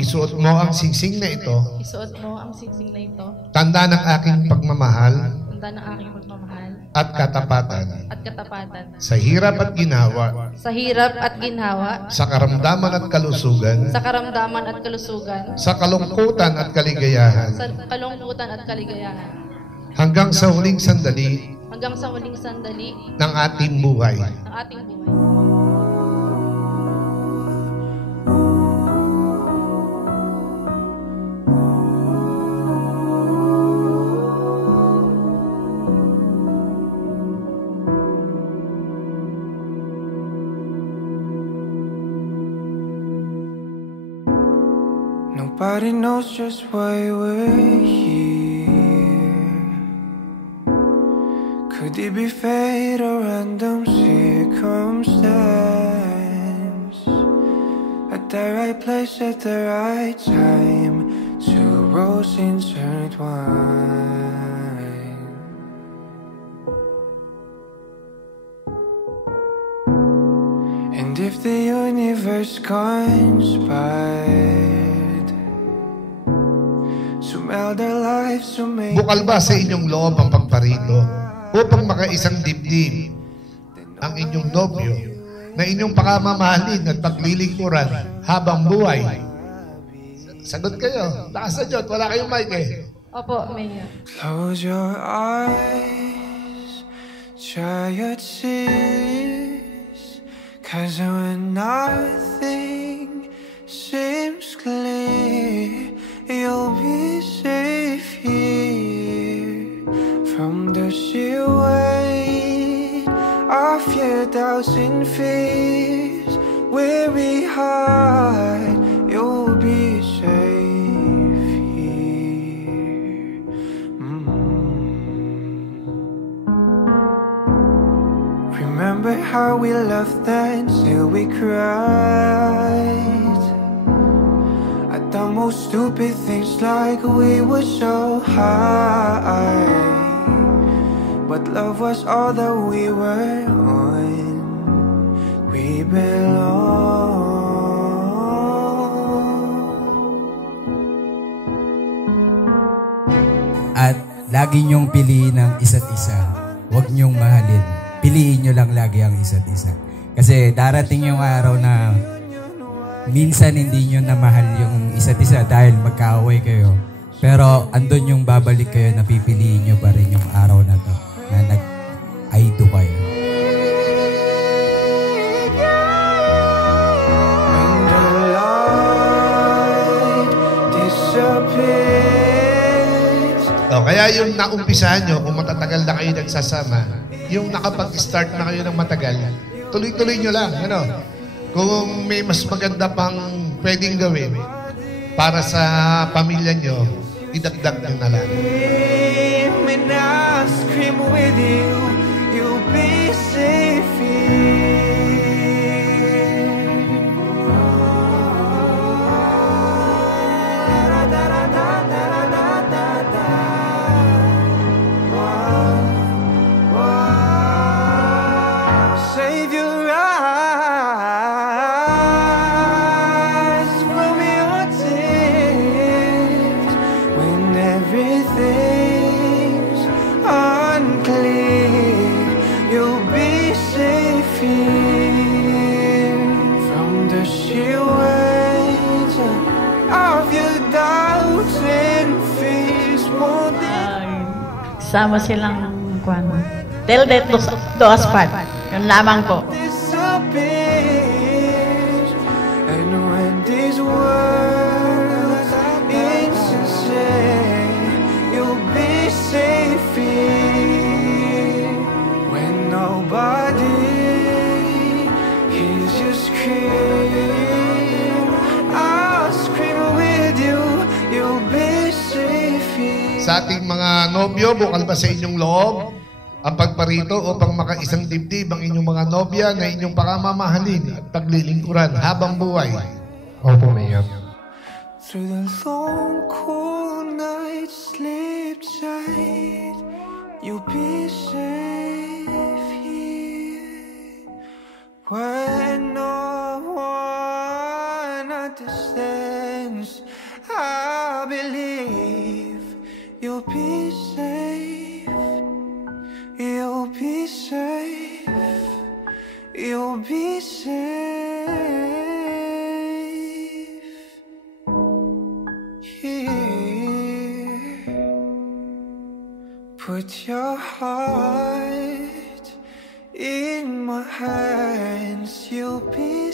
Isuot mo ang singsing na ito. Isuot mo ang singsing na ito. Tanda ng aking pagmamahal. Tanda ng aking pagmamahal. At katapatan. At katapatan. Sa hirap at ginhawa. Sa hirap at ginhawa. Sa karamdaman at kalusugan. Sa karamdaman at kalusugan. Sa kalungkutan at kaligayahan. Sa kalungkutan at kaligayahan. Hanggang sa huling sandali. Hanggang sa huling sandali. Ng ating buhay. Ng ating buhay. Nobody knows just why we're here. Could it be fate or random circumstance? At the right place at the right time, two roads intertwine. And if the universe conspired, bukal ba sa inyong loob ang pagparito upang makaisang dibdib ang inyong nobyo na inyong pakamamahalin at paglilingkuran habang buhay? Sagot kayo. Lakas na Diyot. Wala kayong mic eh. Opo, Mayor. Close your eyes, dry your tears, 'cause when nothing seems clear, you'll be safe here from the sheer weight of your doubts and fears. Weary heart, you'll be safe here. Remember how we laughed and still we cried at the most stupid things, like we were so high, but love was all that we were on. We belong. At lagi niyong piliin ang isa't isa. Huwag niyong mahalin. Piliin niyo lang lagi ang isa't isa. Kasi darating yung araw na minsan hindi nyo na mahal yung isa't isa dahil magkaaway kayo. Pero andun yung babalik kayo na pipiliin nyo pa rin yung araw na to na nag-aido kayo. When the light disappears. Kaya yung naumpisahan nyo, kung matatagal na kayo nagsasama, yung nakapag-start na kayo ng matagal, tuloy-tuloy nyo lang. Ano? Kung may mas maganda pang pwedeng gawin para sa pamilya nyo, idagdag nyo na lang. When I scream with you, you'll be safe here. Save your eyes from your tears when everything's unclear. You'll be safe here from the sheer weight of your doubts and fears. Won't sama silang kwan. Till death do us part. Yun lamang po. disappears, and when these words are insincere, you'll be safe here when nobody hears you scream. I'll scream with you, you'll be safe here. Sa ating mga nobyo, bukal ba sa inyong loob ang pagparito upang makaisang dibdib ang inyong mga nobya na inyong pakamamahalin at paglilingkuran habang buhay? Opo, Mayor. Through the long cool night, sleep tight, you'll be safe here when no one understands put your heart in my hands, you'll be